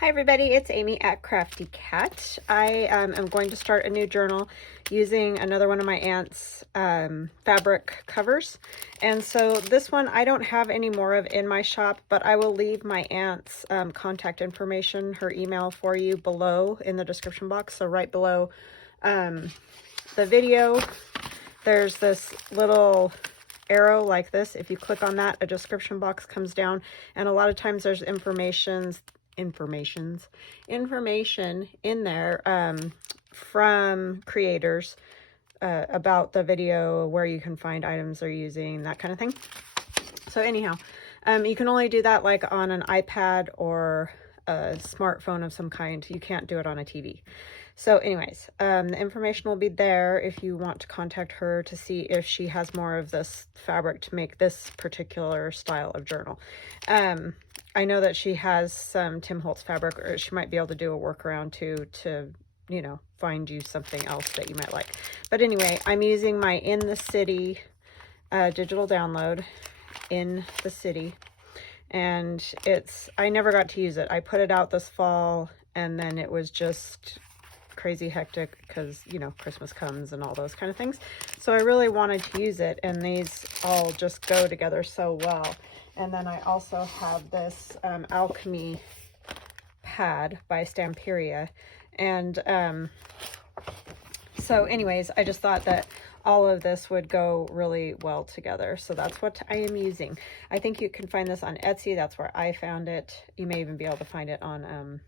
Hi everybody, it's Amy at Crafty Cat. I am going to start a new journal using another one of my aunt's fabric covers. And so this one I don't have any more of in my shop, but I will leave my aunt's contact information, her email for you below in the description box. So right below the video, there's this little arrow like this. If you click on that, a description box comes down, and a lot of times there's information in there from creators about the video, where you can find items they're using, that kind of thing. So anyhow, you can only do that like on an iPad or a smartphone of some kind. You can't do it on a TV. So anyways, the information will be there if you want to contact her to see if she has more of this fabric to make this particular style of journal. I know that she has some Tim Holtz fabric, or she might be able to do a workaround to, you know, find you something else that you might like. But anyway, I'm using my In the City digital download, In the City. And I never got to use it. I put it out this fall, and then it was just crazy hectic because, you know, Christmas comes and all those kind of things. So I really wanted to use it, and these all just go together so well. And then I also have this alchemy pad by Stamperia. And so anyways, I just thought that all of this would go really well together. So that's what I am using. I think you can find this on Etsy. That's where I found it. You may even be able to find it on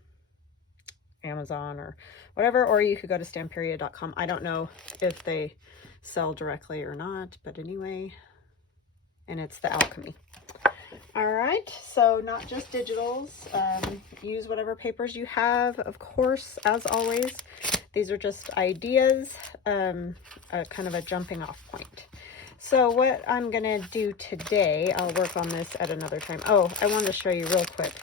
Amazon or whatever, or you could go to stamperia.com. I don't know if they sell directly or not, but anyway, and it's the alchemy. All right, so not just digitals. Use whatever papers you have, of course, as always. These are just ideas, kind of a jumping off point. So what I'm gonna do today, I'll work on this at another time. Oh, I wanted to show you real quick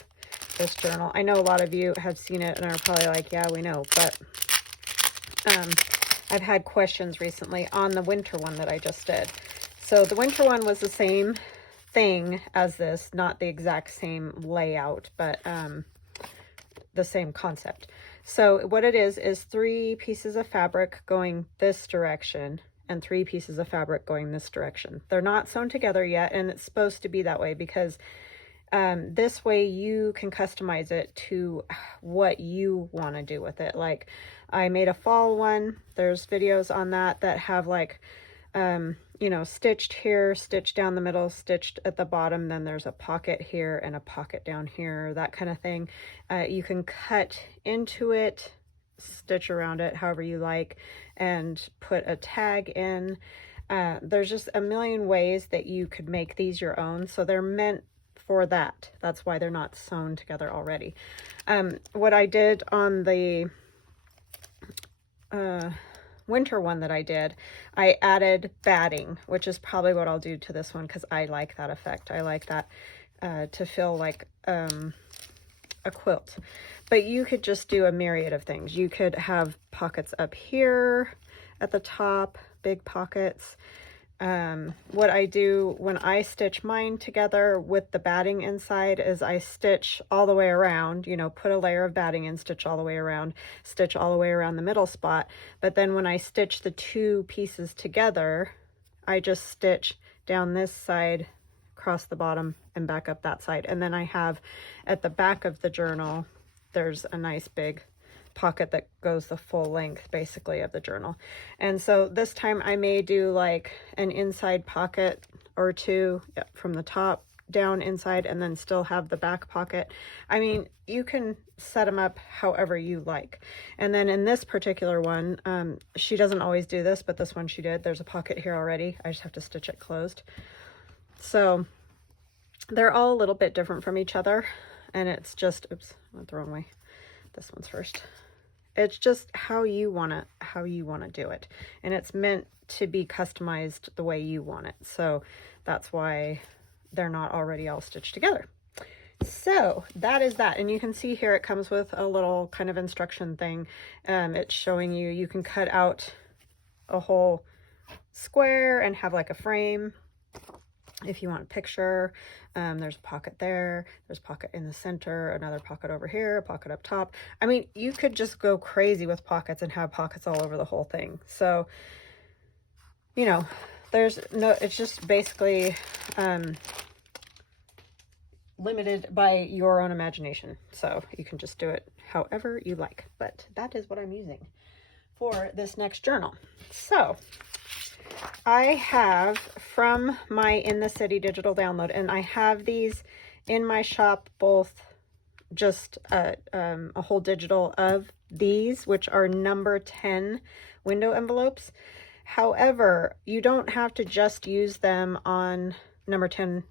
this journal. I know a lot of you have seen it and are probably like, yeah, we know, but I've had questions recently on the winter one that I just did. So the winter one was the same thing as this, not the exact same layout, but the same concept. So what it is 3 pieces of fabric going this direction and 3 pieces of fabric going this direction. They're not sewn together yet, and it's supposed to be that way because this way you can customize it to what you want to do with it. Like I made a fall one. There's videos on that have like you know, stitched here, stitched down the middle, stitched at the bottom, then there's a pocket here and a pocket down here, that kind of thing. You can cut into it, stitch around it however you like, and put a tag in. There's just a million ways that you could make these your own, so they're meant for that. That's why they're not sewn together already. What I did on the winter one that I did, I added batting, which is probably what I'll do to this one because I like that effect. I like that to feel like a quilt. But you could just do a myriad of things. You could have pockets up here at the top, big pockets. What I do when I stitch mine together with the batting inside is I stitch all the way around, you know, put a layer of batting in, stitch all the way around, stitch all the way around the middle spot. But then when I stitch the 2 pieces together, I just stitch down this side, across the bottom, and back up that side. And then I have at the back of the journal, there's a nice big pocket that goes the full length basically of the journal. And so this time I may do like an inside pocket or 2 from the top down inside, and then still have the back pocket. I mean, you can set them up however you like. And then in this particular one, she doesn't always do this, but this one she did. There's a pocket here already. I just have to stitch it closed. So they're all a little bit different from each other, and it's just, oops, I went the wrong way. This one's first. It's just how you want to do it, and it's meant to be customized the way you want it. So that's why they're not already all stitched together. So that is that. And you can see here it comes with a little kind of instruction thing. It's showing you can cut out a whole square and have like a frame. If you want a picture, there's a pocket there, there's a pocket in the center, another pocket over here, a pocket up top. I mean, you could just go crazy with pockets and have pockets all over the whole thing. So, you know, there's no, it's just basically limited by your own imagination. So you can just do it however you like. But that is what I'm using for this next journal. So I have from my In the City digital download, and I have these in my shop, both just a whole digital of these, which are number 10 window envelopes. However, you don't have to just use them on number 10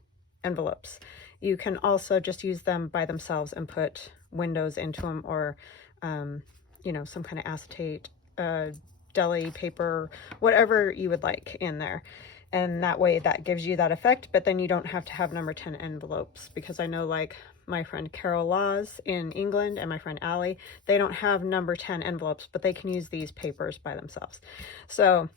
envelopes. You can also just use them by themselves and put windows into them, or you know, some kind of acetate deli paper, whatever you would like in there, and that way that gives you that effect. But then you don't have to have number 10 envelopes, because I know, like, my friend Carol Laws in England and my friend Allie, they don't have number 10 envelopes, but they can use these papers by themselves. So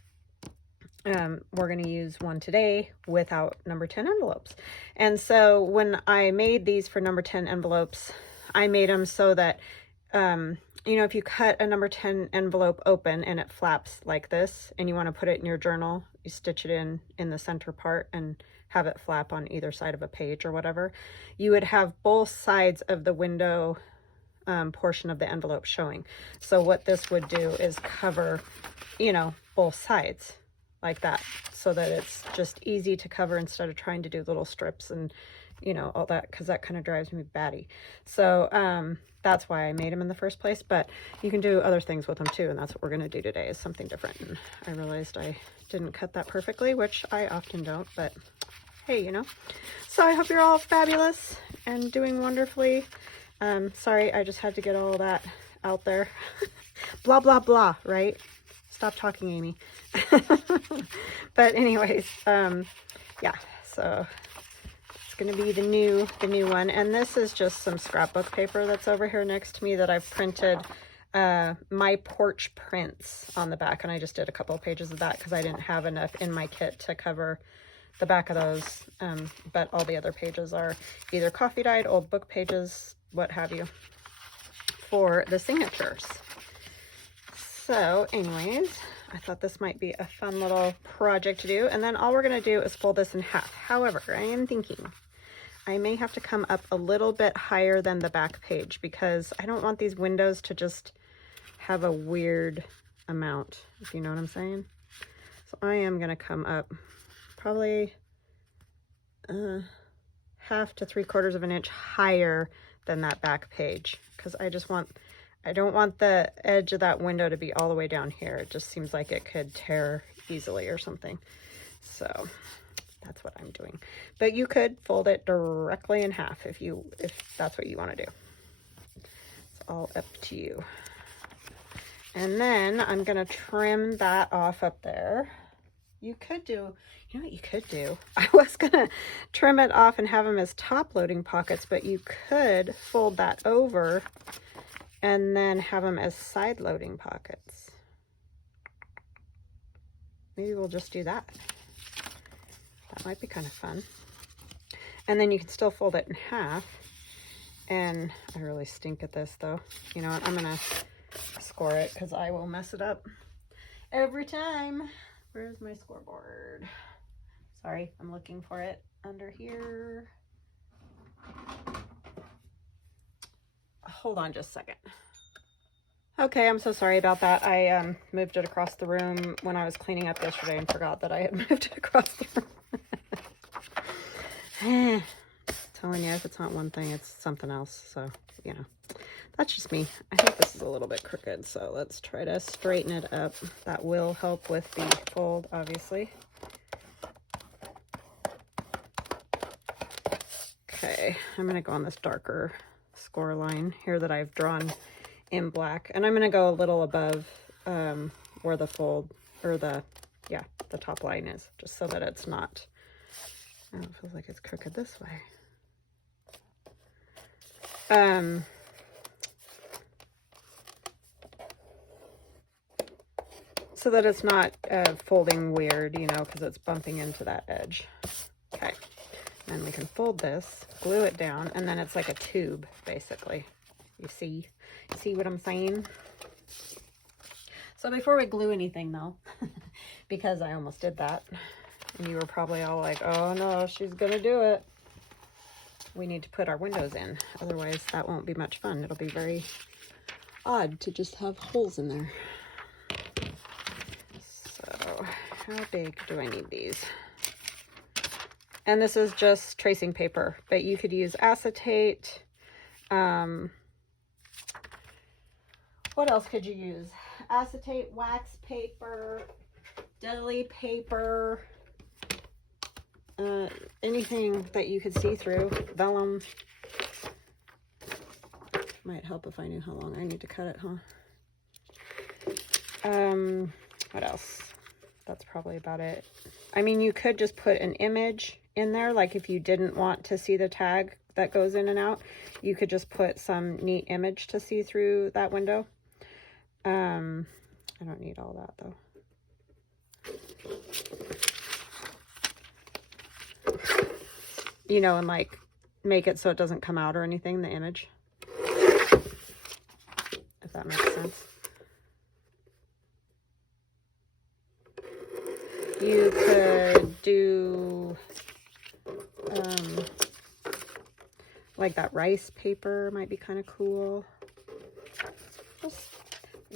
we're going to use one today without number 10 envelopes. And so when I made these for number 10 envelopes, I made them so that you know, if you cut a number 10 envelope open and it flaps like this, and you want to put it in your journal, you stitch it in the center part and have it flap on either side of a page or whatever, you would have both sides of the window portion of the envelope showing. So what this would do is cover, you know, both sides like that, so that it's just easy to cover instead of trying to do little strips and, you know, all that, because that kind of drives me batty. So that's why I made them in the first place. But you can do other things with them too, and that's what we're going to do today, is something different. And I realized I didn't cut that perfectly, which I often don't, but hey, you know. So I hope you're all fabulous and doing wonderfully. Sorry, I just had to get all that out there. Blah blah blah, right? Stop talking, Amy. But anyways, yeah, so it's going to be the new one. And this is just some scrapbook paper that's over here next to me that I've printed MyPorchPrints on the back. And I just did a couple of pages of that because I didn't have enough in my kit to cover the back of those. But all the other pages are either coffee dyed, old book pages, what have you, for the signatures. So anyways, I thought this might be a fun little project to do. And then all we're going to do is fold this in half. However, I am thinking I may have to come up a little bit higher than the back page, because I don't want these windows to just have a weird amount, if you know what I'm saying. So I am going to come up probably 1/2 to 3/4 of an inch higher than that back page, because I don't want the edge of that window to be all the way down here. It just seems like it could tear easily or something. So that's what I'm doing. But you could fold it directly in half if that's what you want to do. It's all up to you. And then I'm going to trim that off up there. You could do, you know what you could do? I was going to trim it off and have them as top loading pockets, but you could fold that over and then have them as side loading pockets. Maybe we'll just do that. That might be kind of fun. And then you can still fold it in half. And I really stink at this though. You know what? I'm gonna score it because I will mess it up every time. Where's my scoreboard? Sorry, I'm looking for it under here. Hold on just a second. Okay, I'm so sorry about that. I moved it across the room when I was cleaning up yesterday and forgot that I had moved it across the room. Telling you, if it's not one thing, it's something else. So, you know, that's just me. I think this is a little bit crooked, so let's try to straighten it up. That will help with the fold, obviously. Okay, I'm going to go on this darker score line here that I've drawn in black, and I'm going to go a little above where the fold, or the top line is, just so that it's not, oh, it feels like it's crooked this way. So that it's not folding weird, you know, because it's bumping into that edge. Okay. And we can fold this, glue it down, and then it's like a tube, basically. You see what I'm saying? So before we glue anything though, because I almost did that, and you were probably all like, oh no, she's gonna do it. We need to put our windows in. Otherwise that won't be much fun. It'll be very odd to just have holes in there. So how big do I need these? And this is just tracing paper, but you could use acetate. What else could you use? Acetate, wax paper, deli paper, anything that you could see through. Vellum. Might help if I knew how long I need to cut it, huh? What else? That's probably about it. I mean, you could just put an image in there, like if you didn't want to see the tag that goes in and out, you could just put some neat image to see through that window. I don't need all that though. You know, and like make it so it doesn't come out or anything, the image. If that makes sense. You could do like that rice paper might be kind of cool. Just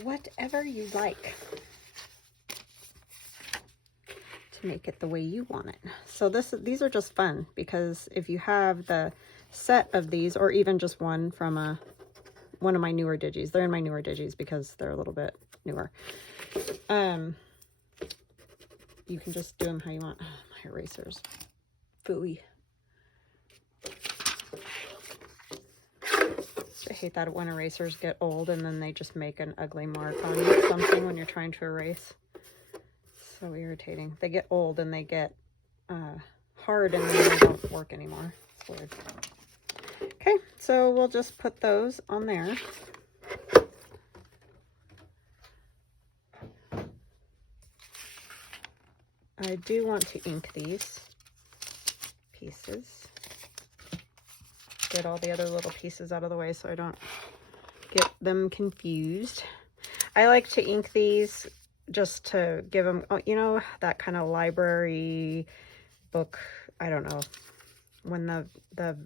whatever you like to make it the way you want it. So these are just fun because if you have the set of these, or even just one from one of my newer digis, they're in my newer digis because they're a little bit newer. You can just do them how you want. Oh, my erasers. Phooey. I hate that when erasers get old and then they just make an ugly mark on something when you're trying to erase. So irritating. They get old and they get hard and then they don't work anymore. It's weird. Okay, so we'll just put those on there. I do want to ink these pieces. Get all the other little pieces out of the way so I don't get them confused. I like to ink these just to give them, you know, that kind of library book, I don't know, when the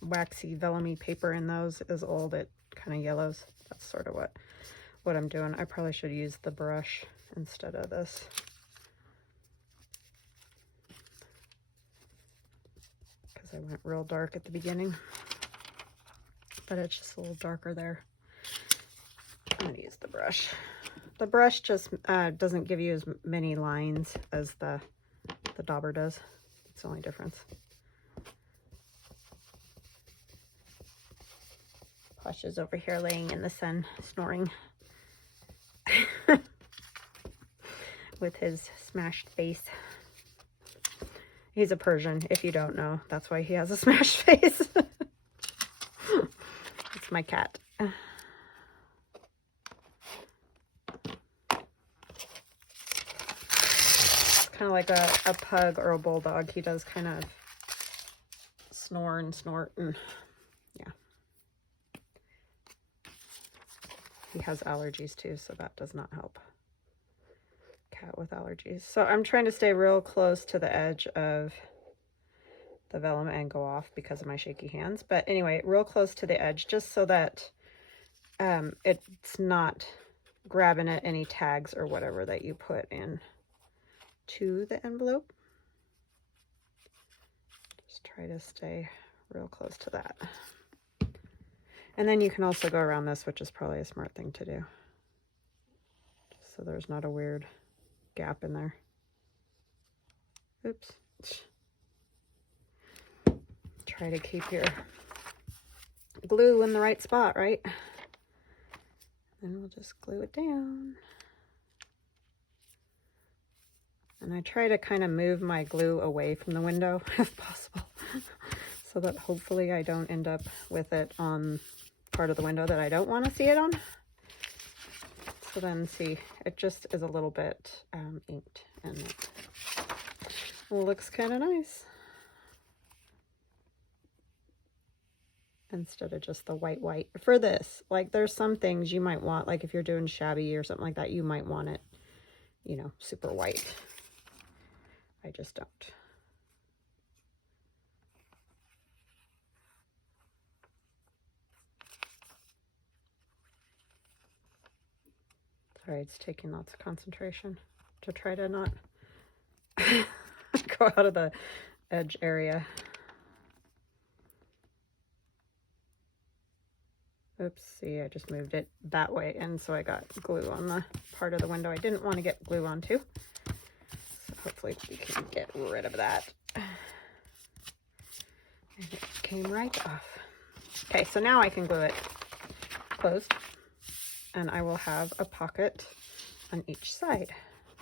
waxy vellumy paper in those is old, it kind of yellows. That's sort of what I'm doing. I probably should use the brush instead of this. I went real dark at the beginning, but it's just a little darker there. I'm going to use the brush. The brush just doesn't give you as many lines as the dauber does. It's the only difference. Posh is over here laying in the sun, snoring with his smashed face. He's a Persian, if you don't know. That's why he has a smashed face. It's my cat. It's kind of like a pug or a bulldog. He does kind of snore and snort and yeah. He has allergies too, so that does not help. Cat with allergies. So I'm trying to stay real close to the edge of the vellum and go off because of my shaky hands. But anyway, real close to the edge, just so that it's not grabbing at any tags or whatever that you put in to the envelope. Just try to stay real close to that. And then you can also go around this, which is probably a smart thing to do. Just so there's not a weird gap in there. Oops. Try to keep your glue in the right spot, right? And we'll just glue it down. And I try to kind of move my glue away from the window if possible, so that hopefully I don't end up with it on part of the window that I don't want to see it on. So then see, it just is a little bit inked and it looks kind of nice. instead of just the white for this. Like there's some things you might want, like if you're doing shabby or something like that, you might want it, you know, super white. I just don't. Sorry, it's taking lots of concentration to try to not go out of the edge area. Oops, see, I just moved it that way, and so I got glue on the part of the window I didn't want to get glue onto. So hopefully we can get rid of that. And it came right off. Okay, so now I can glue it closed, and I will have a pocket on each side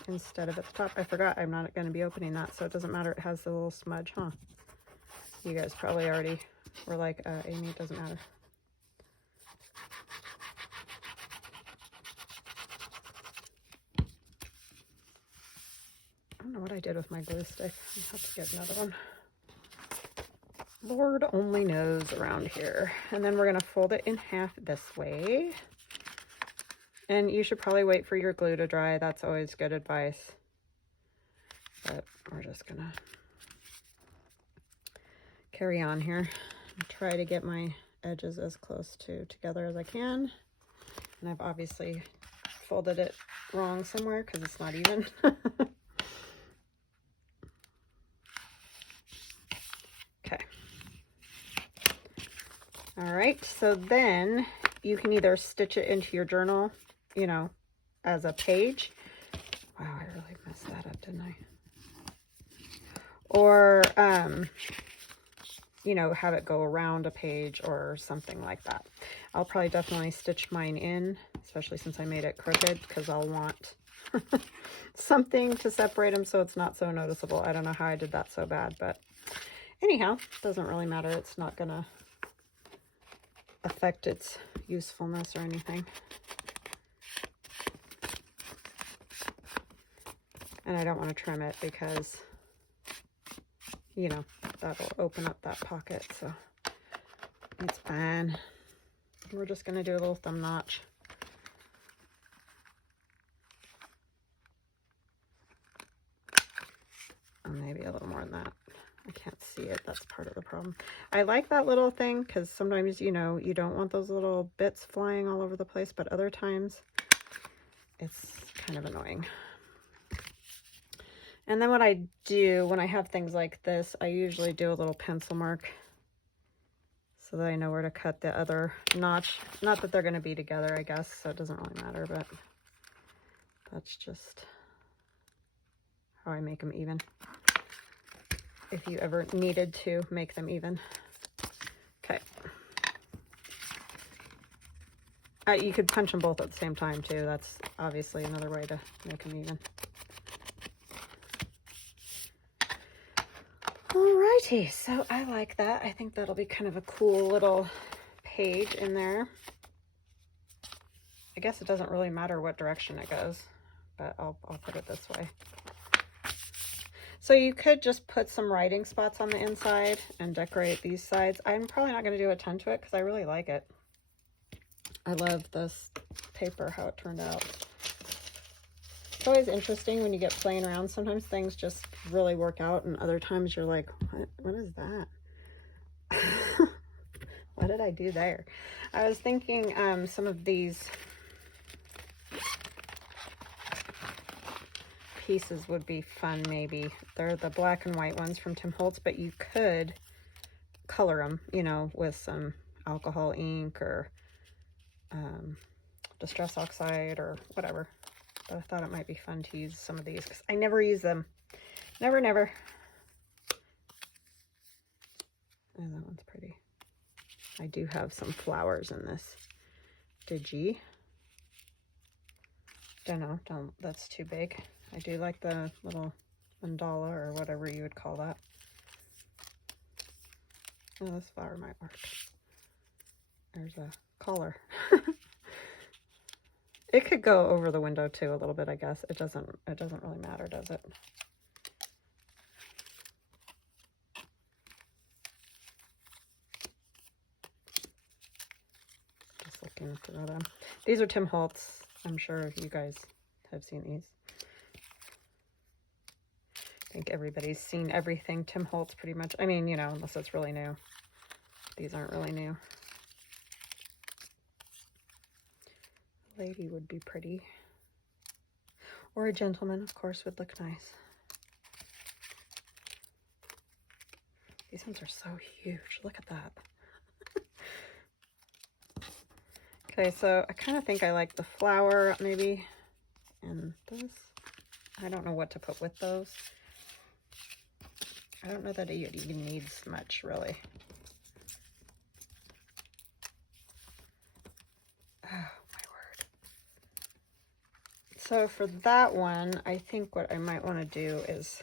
instead of at the top. I forgot I'm not going to be opening that, so it doesn't matter. It has the little smudge, huh? You guys probably already were like, Amy, it doesn't matter. I don't know what I did with my glue stick. I'll have to get another one. Lord only knows around here. And then we're going to fold it in half this way. And you should probably wait for your glue to dry. That's always good advice. But we're just going to carry on here and try to get my edges as close together as I can. And I've obviously folded it wrong somewhere because it's not even. Okay. All right, so then you can either stitch it into your journal, you know, as a page. Wow, I really messed that up, didn't I? Or, you know, have it go around a page or something like that. I'll probably definitely stitch mine in, especially since I made it crooked, because I'll want something to separate them so it's not so noticeable. I don't know how I did that so bad, but anyhow, doesn't really matter. It's not gonna affect its usefulness or anything. And I don't want to trim it because, you know, that'll open up that pocket, so it's fine. We're just going to do a little thumb notch. Or maybe a little more than that. I can't see it. That's part of the problem. I like that little thing because sometimes, you know, you don't want those little bits flying all over the place, but other times it's kind of annoying. And then what I do when I have things like this, I usually do a little pencil mark so that I know where to cut the other notch. Not that they're going to be together, I guess, so it doesn't really matter, but that's just how I make them even. If you ever needed to make them even. Okay. You could punch them both at the same time too. That's obviously another way to make them even. Alrighty, so I like that. I think that'll be kind of a cool little page in there. I guess it doesn't really matter what direction it goes, but I'll put it this way. So you could just put some writing spots on the inside and decorate these sides. I'm probably not going to do a ton to it because I really like it. I love this paper, how it turned out. It's always interesting when you get playing around. Sometimes things just really work out, and other times you're like, what is that? What did I do there? I was thinking some of these pieces would be fun, maybe. They're the black and white ones from Tim Holtz, but you could color them, you know, with some alcohol ink or Distress Oxide or whatever. But I thought it might be fun to use some of these because I never use them. Never. Oh, that one's pretty. I do have some flowers in this. Digi. Don't, that's too big. I do like the little mandala or whatever you would call that. Oh, this flower might work. There's a collar. It could go over the window too a little bit, I guess. It doesn't really matter, does it? looking through them. These are Tim Holtz. I'm sure you guys have seen these. I think everybody's seen everything Tim Holtz pretty much. I mean, you know, unless it's really new. These aren't really new. Lady would be pretty. Or a gentleman, of course, would look nice. These ones are so huge. Look at that. Okay, so I kind of think I like the flower, maybe. And this. I don't know what to put with those. I don't know that it even needs much, really. Oh, my word. So for that one, I think what I might want to do is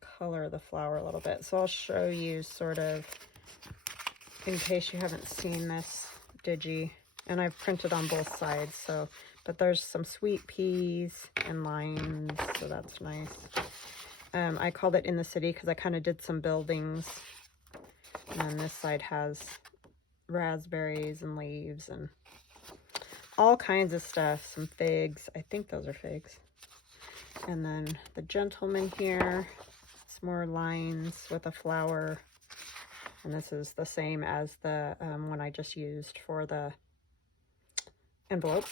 color the flower a little bit. So I'll show you sort of, in case you haven't seen this digi, and I've printed on both sides, so, but there's some sweet peas and limes, so that's nice. I called it In the City because I kind of did some buildings. And this side has raspberries and leaves and all kinds of stuff. Some figs. I think those are figs. And then the gentleman here. It's more lines with a flower. And this is the same as the one I just used for the envelope.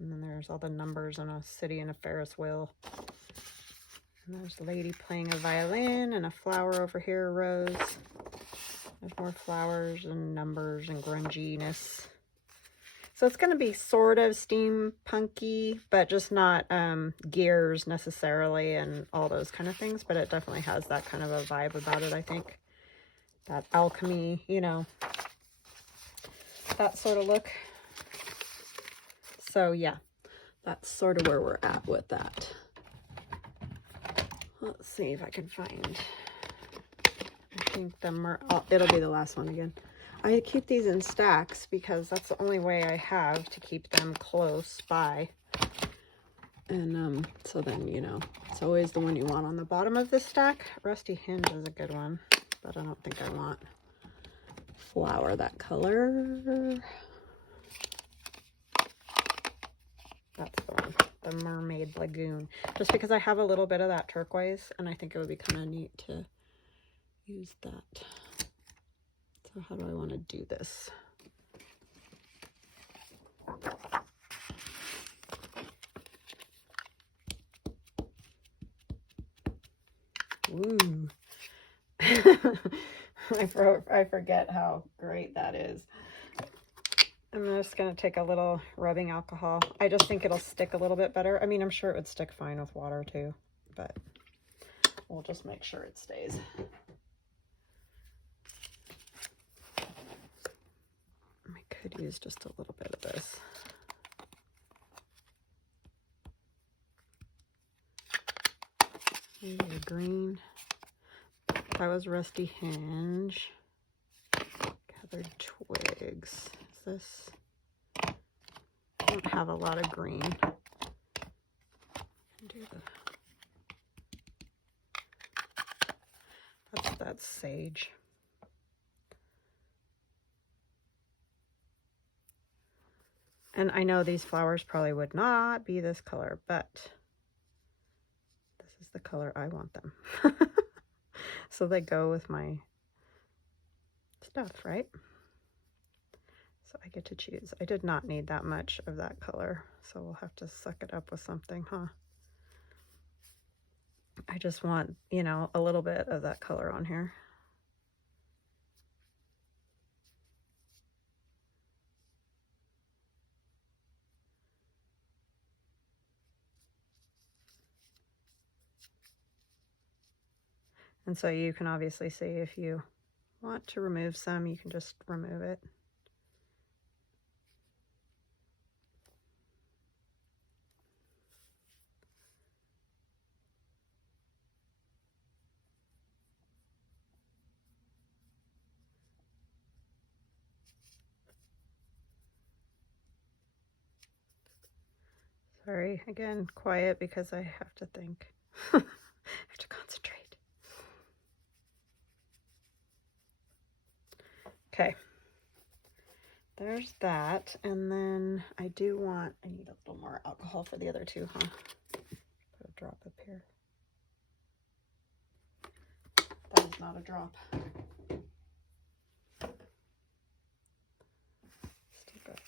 And then there's all the numbers and a city and a Ferris wheel. And there's a lady playing a violin and a flower over here, a rose. There's more flowers and numbers and grunginess. So it's going to be sort of steampunky, but just not gears necessarily and all those kind of things. But it definitely has that kind of a vibe about it, I think. That alchemy, you know, that sort of look. So yeah, that's sort of where we're at with that. Let's see if I can find, I think it'll be the last one again. I keep these in stacks because that's the only way I have to keep them close by. And so then, you know, it's always the one you want on the bottom of this stack. Rusty Hinge is a good one, but I don't think I want flower that color. That's the one. The Mermaid Lagoon, just because I have a little bit of that turquoise and I think it would be kind of neat to use that. So how do I want to do this? Ooh. I forget how great that is. I'm just going to take a little rubbing alcohol. I just think it'll stick a little bit better. I mean, I'm sure it would stick fine with water too, but we'll just make sure it stays. I could use just a little bit of this. Maybe a green. That was Rusty Hinge. Gathered twigs. This, I don't have a lot of green. That's sage. And I know these flowers probably would not be this color, but this is the color I want them. So they go with my stuff, right? So I get to choose. I did not need that much of that color, so we'll have to suck it up with something, huh? I just want, you know, a little bit of that color on here. And so you can obviously see if you want to remove some, you can just remove it. Sorry, again, quiet because I have to think. I have to concentrate. Okay. there's that. And then I need a little more alcohol for the other two, huh? Put a drop up here. That is not a drop. Stupid.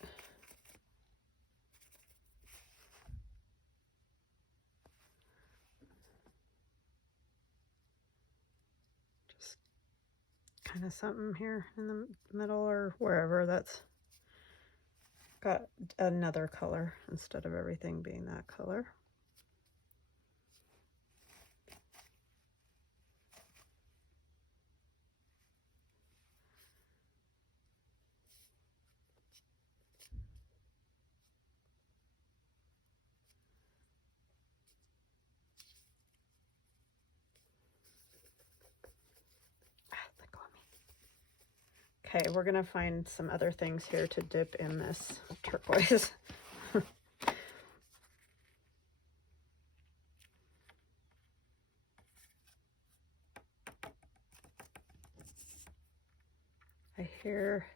Just kind of something here in the middle or wherever that's got another color instead of everything being that color. Okay, we're gonna find some other things here to dip in this turquoise. I hear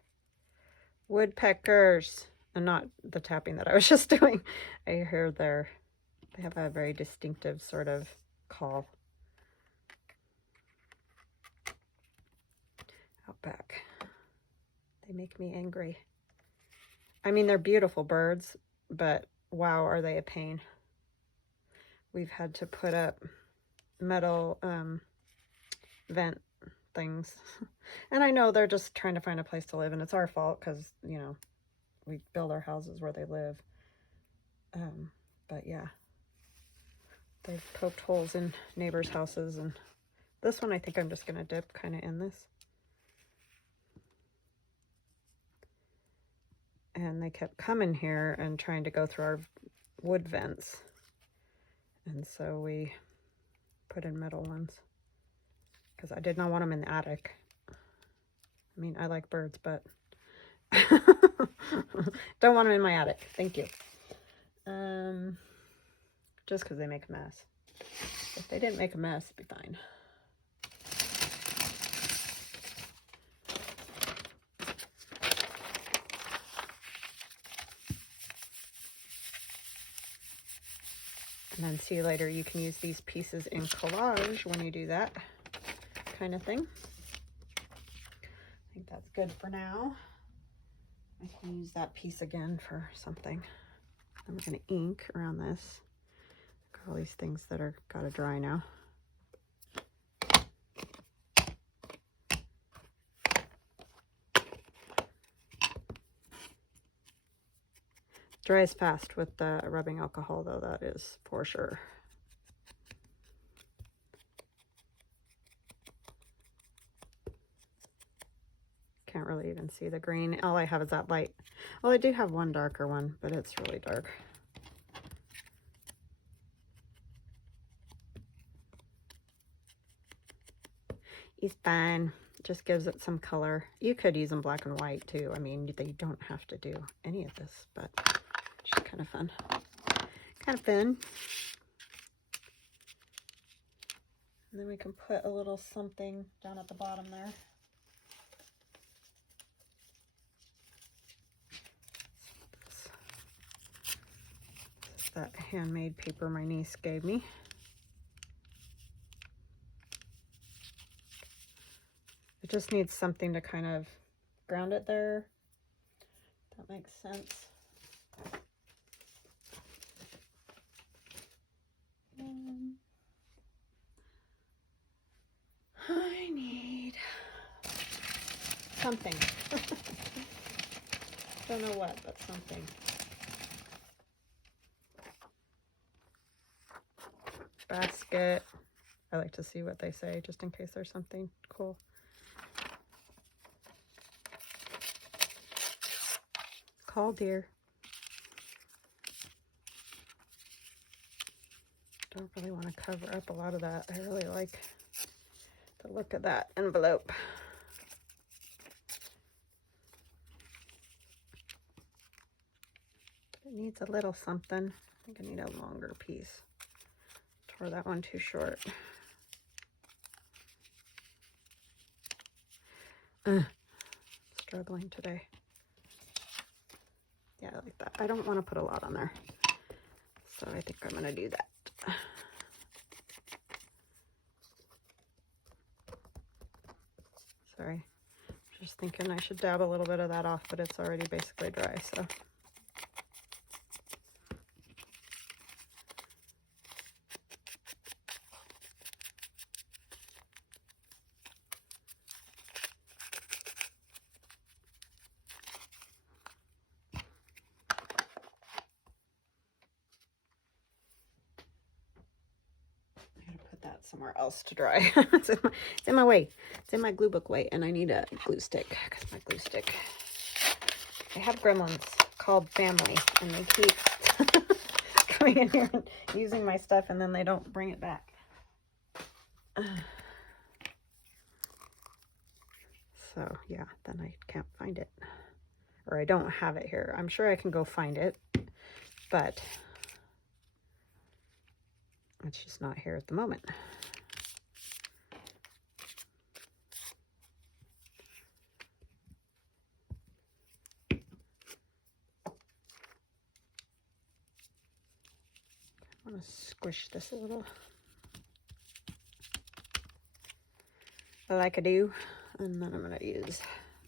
woodpeckers, and not the tapping that I was just doing. I hear they have a very distinctive sort of call. Out back. They make me angry. I mean, they're beautiful birds, but wow, are they a pain. We've had to put up metal vent things. And I know they're just trying to find a place to live, and it's our fault because, you know, we build our houses where they live. But yeah, they've poked holes in neighbors' houses, and this one I think I'm just going to dip kind of in this. And they kept coming here and trying to go through our wood vents. And so we put in metal ones because I did not want them in the attic. I mean, I like birds, but don't want them in my attic. Thank you. Just because they make a mess. If they didn't make a mess, it'd be fine. And then see you later, you can use these pieces in collage when you do that kind of thing. I think that's good for now. I can use that piece again for something. I'm going to ink around this. Got all these things that are got to dry now. Dries fast with the rubbing alcohol, though, that is for sure. Can't really even see the green. All I have is that light. Well, I do have one darker one, but it's really dark. It's fine. Just gives it some color. You could use them black and white too. I mean, they don't have to do any of this, but it's just kind of fun. Kind of fun. And then we can put a little something down at the bottom there. This is that handmade paper my niece gave me. It just needs something to kind of ground it there. That makes sense. I need something. Don't know what, but something. Basket. I like to see what they say just in case there's something cool. Call dear. Don't really want to cover up a lot of that. I really like the look of that envelope. It needs a little something. I think I need a longer piece. Tore that one too short. Struggling today. like that. I don't want to put a lot on there, so I think I'm going to do that. Sorry, just thinking I should dab a little bit of that off, but it's already basically dry, so. Somewhere else to dry. It's in my way. It's in my glue book way, and I need a glue stick because my glue stick. I have gremlins called family, and they keep coming in here and using my stuff, and then they don't bring it back. So yeah, then I can't find it, or I don't have it here. I'm sure I can go find it, but it's just not here at the moment. I want to squish this a little, like I do, and then I'm going to use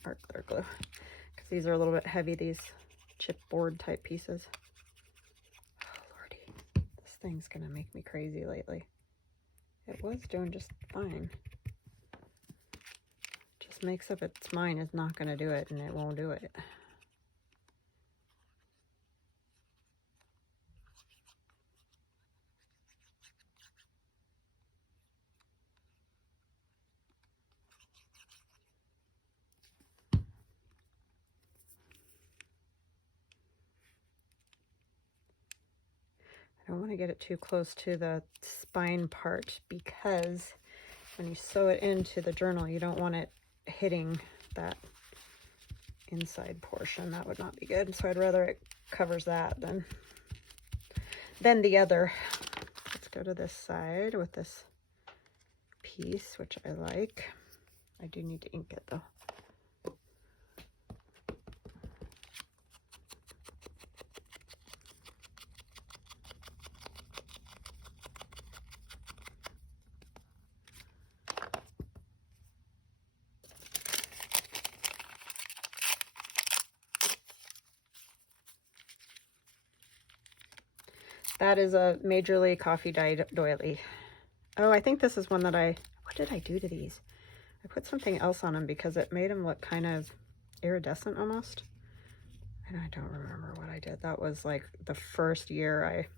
art glitter glue because these are a little bit heavy, these chipboard type pieces. Oh lordy, this thing's going to make me crazy lately. It was doing just fine. Just makes up its mind it's not going to do it, and it won't do it. I don't want to get it too close to the spine part because when you sew it into the journal, you don't want it hitting that inside portion. That would not be good. So I'd rather it covers that than the other. Let's go to this side with this piece, which I like. I do need to ink it though. That is a Majorly Coffee Dyed doily. Oh, I think this is one that what did I do to these? I put something else on them because it made them look kind of iridescent almost. And I don't remember what I did. That was like the first year I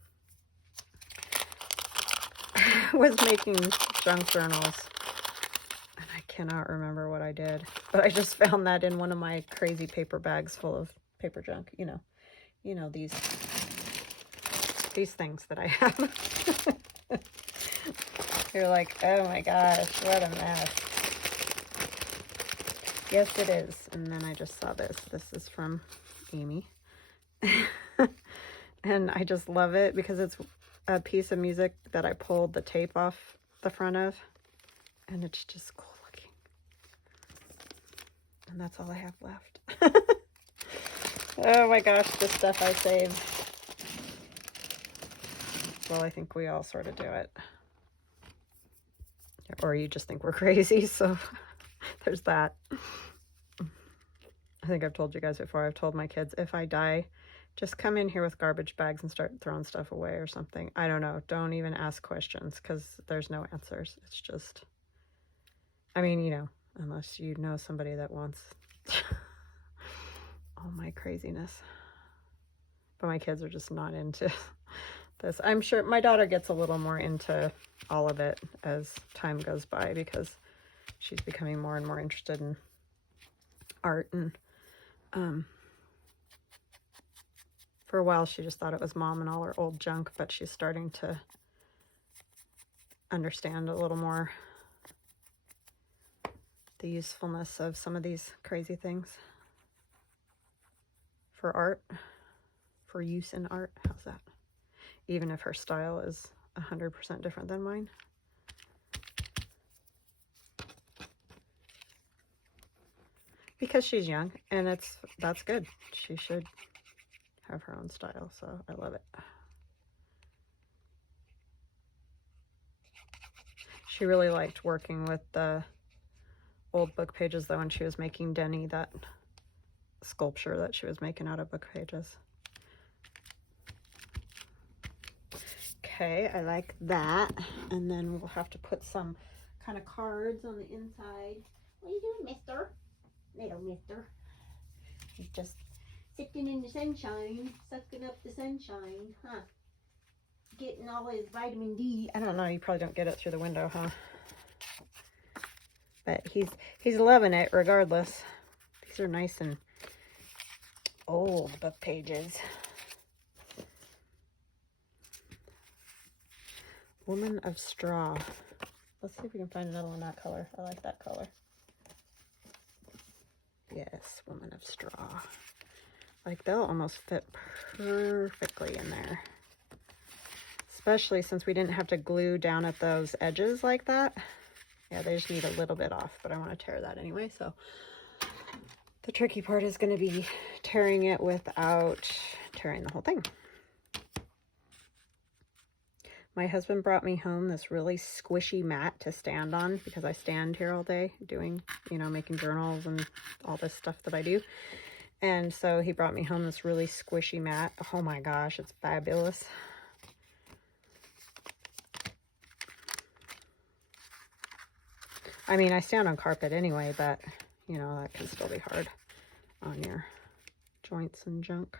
was making junk journals. And I cannot remember what I did. But I just found that in one of my crazy paper bags full of paper junk. You know these things that I have. You're like, oh my gosh, what a mess. Yes, it is. And then I just saw this. This is from Amy. And I just love it because it's a piece of music that I pulled the tape off the front of. And it's just cool looking. And that's all I have left. Oh my gosh, the stuff I saved. Well, I think we all sort of do it. Or you just think we're crazy, so there's that. I think I've told you guys before, I've told my kids, if I die, just come in here with garbage bags and start throwing stuff away or something. I don't know. Don't even ask questions because there's no answers. It's just, I mean, unless you know somebody that wants all my craziness. But my kids are just not into this. I'm sure my daughter gets a little more into all of it as time goes by because she's becoming more and more interested in art, and for a while she just thought it was mom and all her old junk, but she's starting to understand a little more the usefulness of some of these crazy things for art, for use in art. How's that? Even if her style is 100% different than mine. Because she's young, and that's good. She should have her own style, so I love it. She really liked working with the old book pages though when she was making Denny, that sculpture that she was making out of book pages. Okay, I like that. And then we'll have to put some kind of cards on the inside. What are you doing, mister? Little mister. He's just sitting in the sunshine, sucking up the sunshine, huh? Getting all his vitamin D. I don't know, you probably don't get it through the window, huh? But he's loving it regardless. These are nice and old book pages. Woman of Straw. Let's see if we can find another one that color. I like that color. Yes, Woman of Straw. Like, they'll almost fit perfectly in there. Especially since we didn't have to glue down at those edges like that. Yeah, they just need a little bit off, but I want to tear that anyway. So the tricky part is going to be tearing it without tearing the whole thing. My husband brought me home this really squishy mat to stand on because I stand here all day doing, you know, making journals and all this stuff that I do. And so he brought me home this really squishy mat. Oh my gosh, it's fabulous. I mean, I stand on carpet anyway, but, you know, that can still be hard on your joints and junk.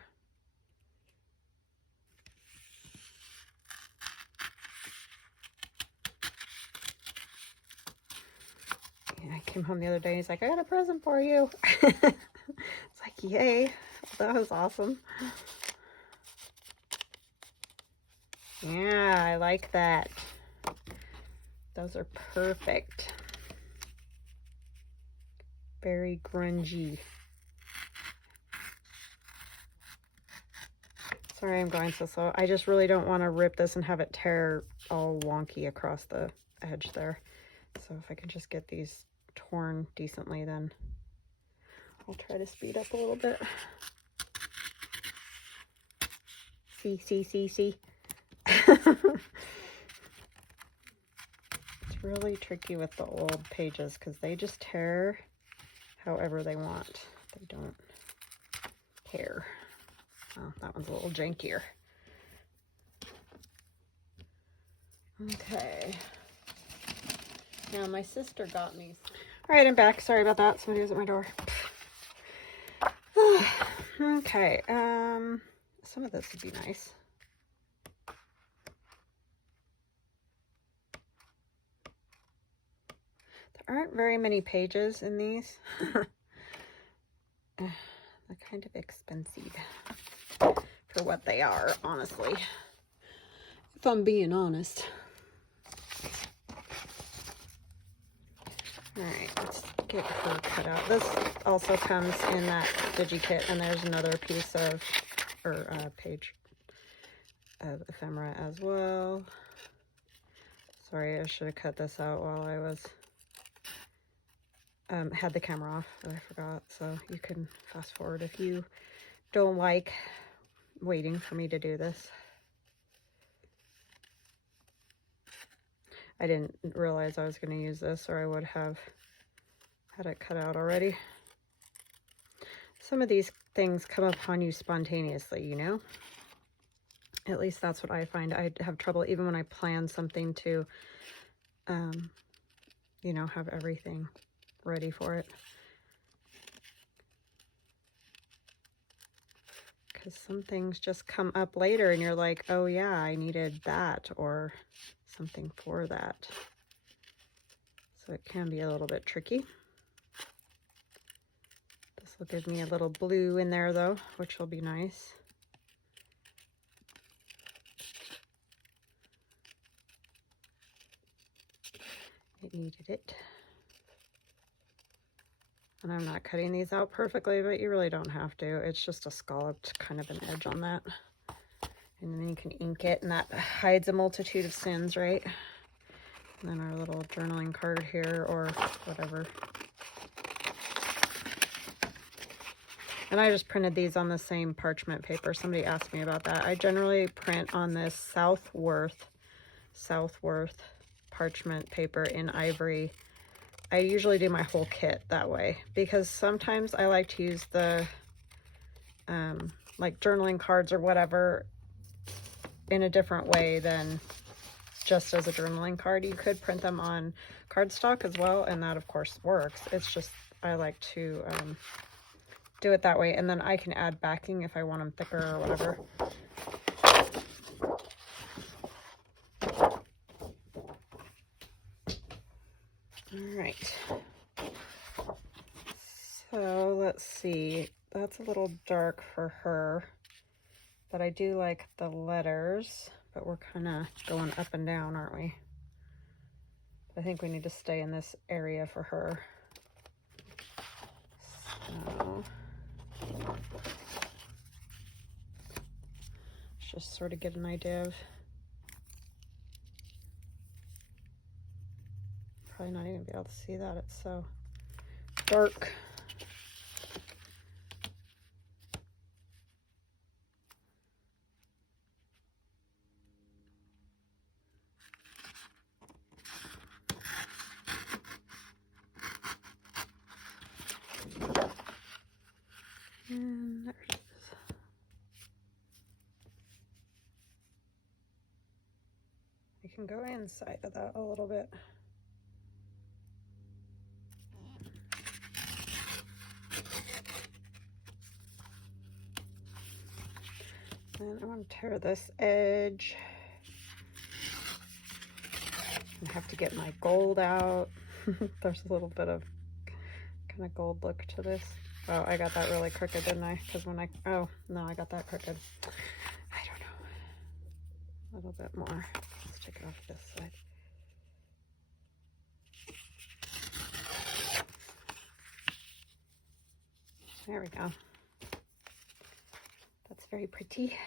I came home the other day and he's like, I got a present for you. It's like, yay, that was awesome. Yeah, I like that. Those are perfect. Very grungy. Sorry I'm going so slow. I just really don't want to rip this and have it tear all wonky across the edge there. So if I can just get these torn decently, then I'll try to speed up a little bit. See. It's really tricky with the old pages because they just tear however they want. They don't care. Oh, that one's a little jankier. Okay. Now my sister got me. All right, I'm back. Sorry about that. Somebody was at my door. Okay. Some of this would be nice. There aren't very many pages in these. They're kind of expensive for what they are, honestly. If I'm being honest. Alright, let's get her cut out. This also comes in that digi-kit, and there's another piece of, or page of ephemera as well. Sorry, I should have cut this out while I was, had the camera off, I forgot. So you can fast forward if you don't like waiting for me to do this. I didn't realize I was going to use this, or I would have had it cut out already. Some of these things come upon you spontaneously, you know? At least that's what I find. I have trouble even when I plan something to, you know, have everything ready for it. Because some things just come up later and you're like, oh yeah, I needed that or something for that. So it can be a little bit tricky. This will give me a little blue in there though, which will be nice. It needed it. And I'm not cutting these out perfectly, but you really don't have to. It's just a scalloped kind of an edge on that. And then you can ink it, and that hides a multitude of sins, right? And then our little journaling card here, or whatever. And I just printed these on the same parchment paper. Somebody asked me about that. I generally print on this Southworth parchment paper in ivory. I usually do my whole kit that way because sometimes I like to use the like journaling cards or whatever in a different way than just as a journaling card. You could print them on cardstock as well, and that of course works. It's just I like to do it that way, and then I can add backing if I want them thicker or whatever. All right, so let's see, that's a little dark for her, but I do like the letters, but we're kind of going up and down, aren't we? I think we need to stay in this area for her. So let's just sort of get an idea of, probably not even be able to see that, it's so dark. And there it is. I can go inside of that a little bit. And I want to tear this edge. I have to get my gold out. There's a little bit of kind of gold look to this. Oh, I got that really crooked, didn't I? Because when oh, no, I got that crooked. I don't know. A little bit more. Let's take it off this side. There we go. That's very pretty.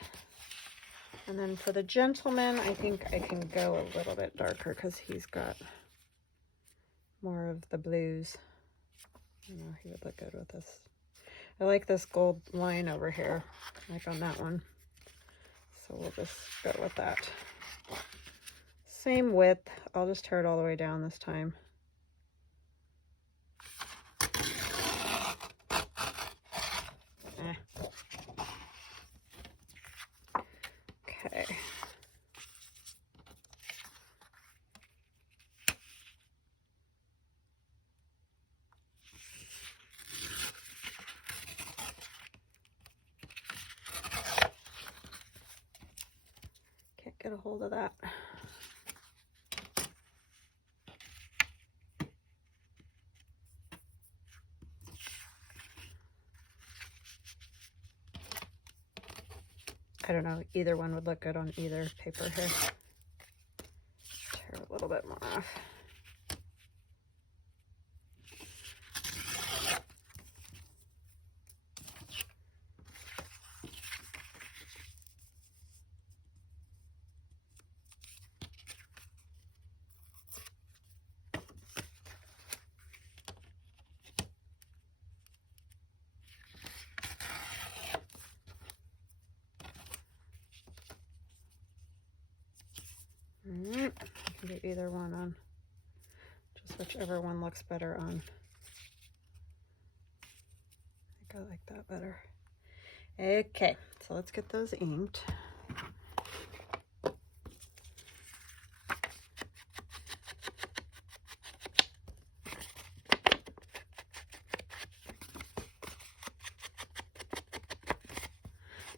And then for the gentleman, I think I can go a little bit darker because he's got more of the blues. I know he would look good with this. I like this gold line over here, like on that one. So we'll just go with that. Same width. I'll just tear it all the way down this time. Okay. Can't get a hold of that. I don't know, either one would look good on either paper here. Tear a little bit more off. I can do either one on, just whichever one looks better on. I think I like that better. Okay, so let's get those inked.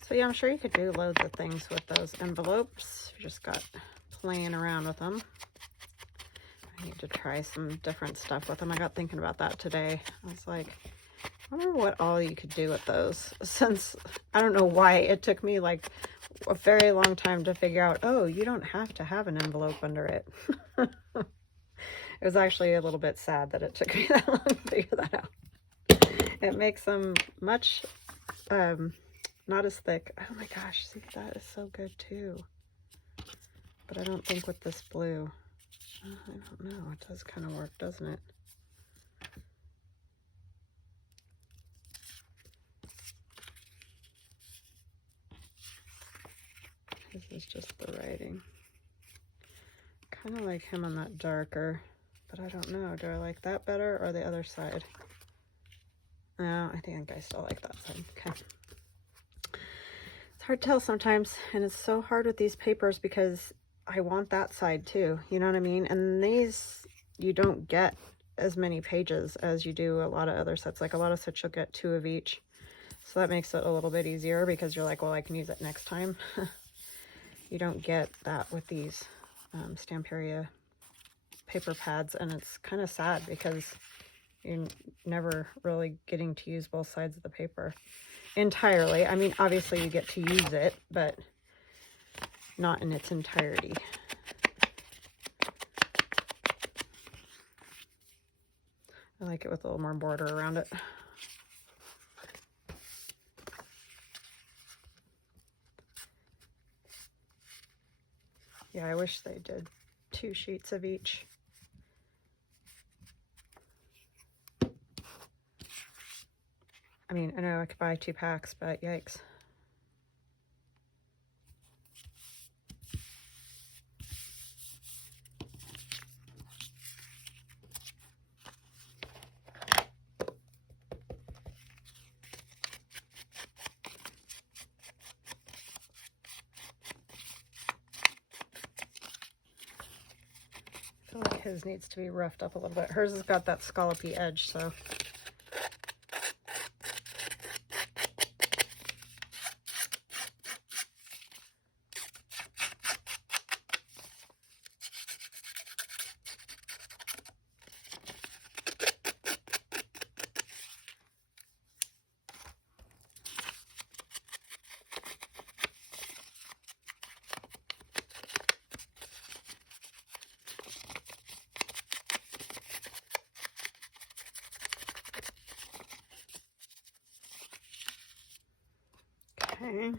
So yeah, I'm sure you could do loads of things with those envelopes. You just got playing around with them. I need to try some different stuff with them. I got thinking about that today. I was like, I wonder what all you could do with those, since I don't know why it took me like a very long time to figure out, oh, you don't have to have an envelope under it. It was actually a little bit sad that it took me that long to figure that out. It makes them much not as thick. Oh my gosh, see, that is so good too. But I don't think with this blue. I don't know. It does kind of work, doesn't it? This is just the writing. Kind of like him on that darker, but I don't know. Do I like that better or the other side? No, I think I still like that side. Okay. It's hard to tell sometimes, and it's so hard with these papers because I want that side too. You know what I mean? And these, you don't get as many pages as you do a lot of other sets. Like a lot of sets you'll get 2 of each. So that makes it a little bit easier because you're like, well, I can use it next time. You don't get that with these Stamperia paper pads, and it's kind of sad because you're never really getting to use both sides of the paper entirely. I mean, obviously you get to use it, but not in its entirety. I like it with a little more border around it. Yeah, I wish they did 2 sheets of each. I mean, I know I could buy 2 packs, but yikes. I feel like his needs to be roughed up a little bit. Hers has got that scallopy edge, so. Okay.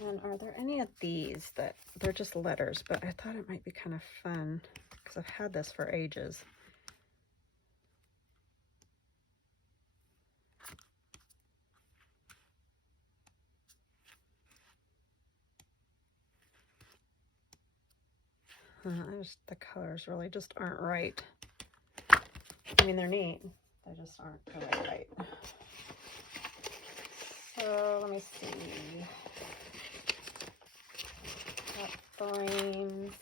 And are there any of these that they're just letters, but I thought it might be kind of fun because I've had this for ages. The colors really just aren't right. I mean, they're neat. They just aren't really right. So let me see. Got frames,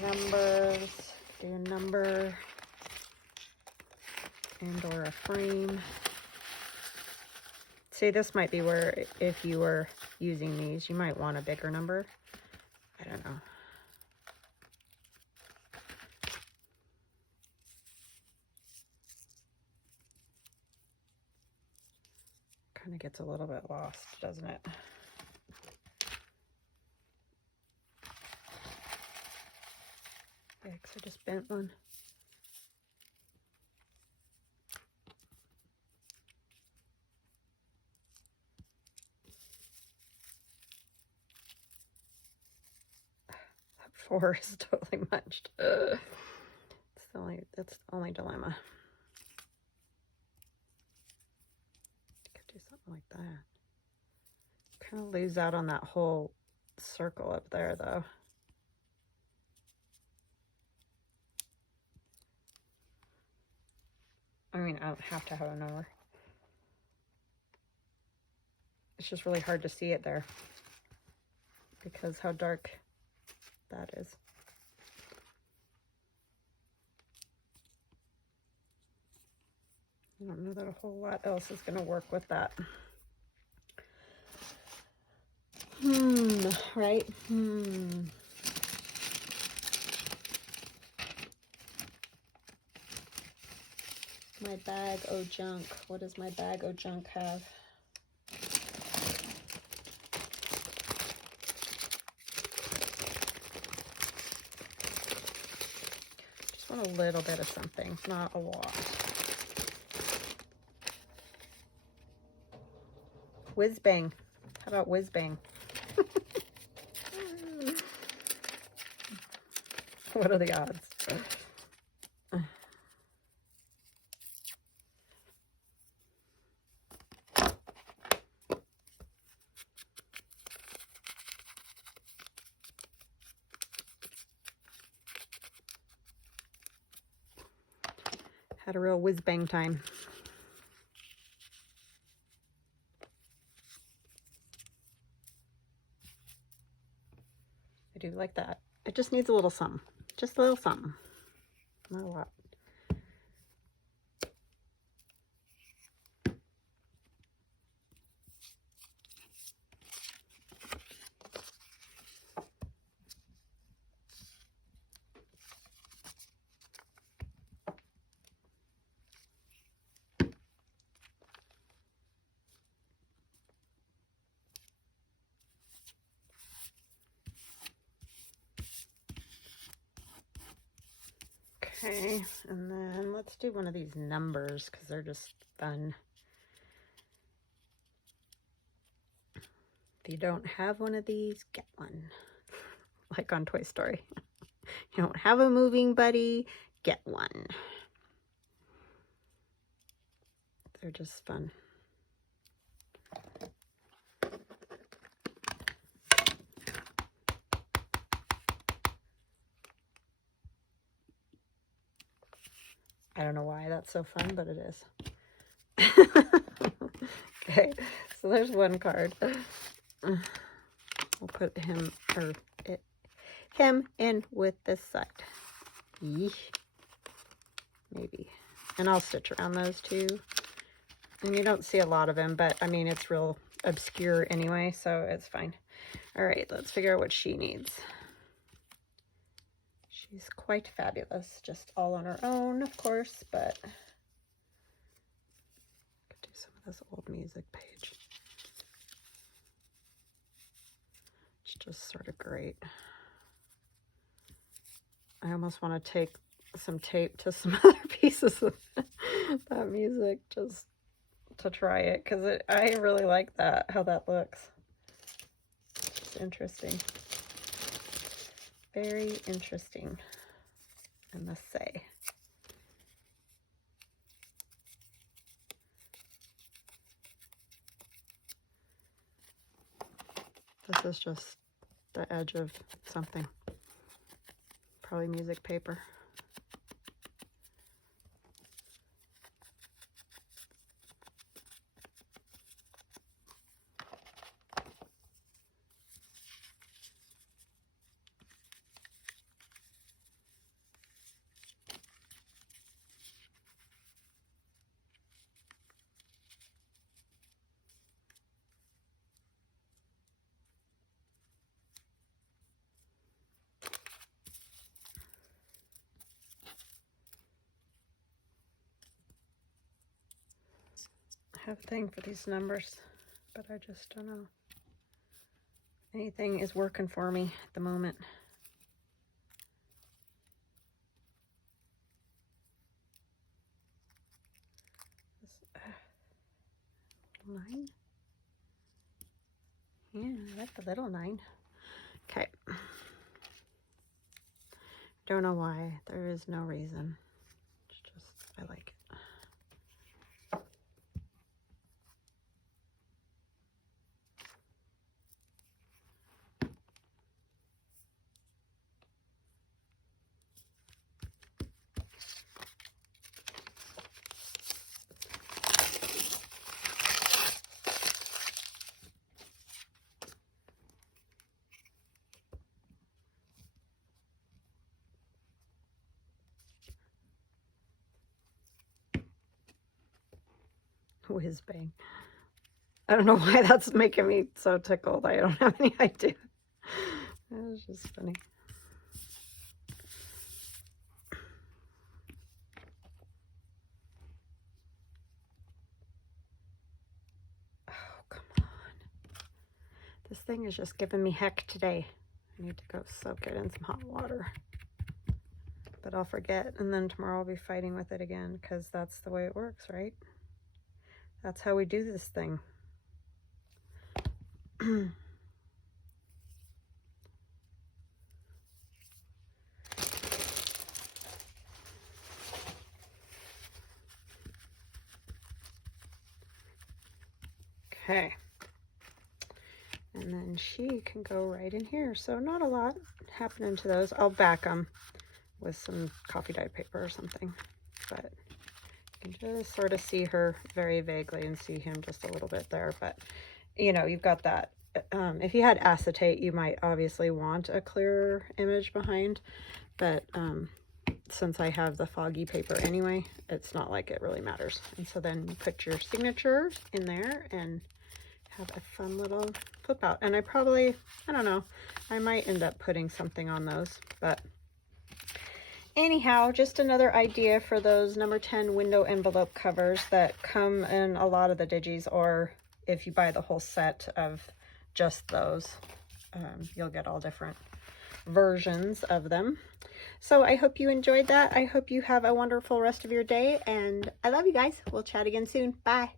numbers, do a number and or a frame. See, this might be where if you were using these, you might want a bigger number. I don't know. Kind of gets a little bit lost, doesn't it? Yikes, I just bent one. That 4 is totally munched. That's the only dilemma. Could do something like that. Kind of lose out on that whole circle up there though. I mean, I don't have to have a number. It's just really hard to see it there because how dark that is. I don't know that a whole lot else is going to work with that. Right? My bag o' junk. What does my bag o' junk have? Just want a little bit of something, not a lot. Whiz bang. How about whiz bang? What are the odds? Had a real whiz-bang time. I do like that. It just needs a little something. Just a little something. Not a lot. Okay, and then let's do one of these numbers because they're just fun. If you don't have one of these, get one. Like on Toy Story. You don't have a moving buddy, get one. They're just fun. I don't know why that's so fun, but it is. Okay, so there's one card. We'll put him or him in with this side. Yeesh. Maybe. And I'll stitch around those two. And you don't see a lot of him, but I mean, it's real obscure anyway, so it's fine. All right, let's figure out what she needs. She's quite fabulous, just all on her own, of course, but I could do some of this old music page. It's just sort of great. I almost want to take some tape to some other pieces of that music just to try it, because I really like that, how that looks. It's interesting. Very interesting, I must say. This is just the edge of something. Probably music paper. I have a thing for these numbers, but I just don't know. Anything is working for me at the moment. This, 9? Yeah, I like the little 9. Okay. Don't know why. There is no reason. It's just, I like it. Whiz bang. I don't know why that's making me so tickled. I don't have any idea. It's just funny. Oh, come on. This thing is just giving me heck today. I need to go soak it in some hot water. But I'll forget, and then tomorrow I'll be fighting with it again, because that's the way it works, right? That's how we do this thing. Okay. And then she can go right in here. So not a lot happening to those. I'll back them with some coffee dye paper or something. But You can just sort of see her very vaguely and see him just a little bit there, but you know, you've got that. If you had acetate, you might obviously want a clearer image behind, but since I have the foggy paper anyway, it's not like it really matters. And so then you put your signature in there and have a fun little flip out. And I don't know, I might end up putting something on those, but anyhow, just another idea for those number 10 window envelope covers that come in a lot of the digis, or if you buy the whole set of just those, you'll get all different versions of them. So I hope you enjoyed that. I hope you have a wonderful rest of your day, and I love you guys. We'll chat again soon. Bye.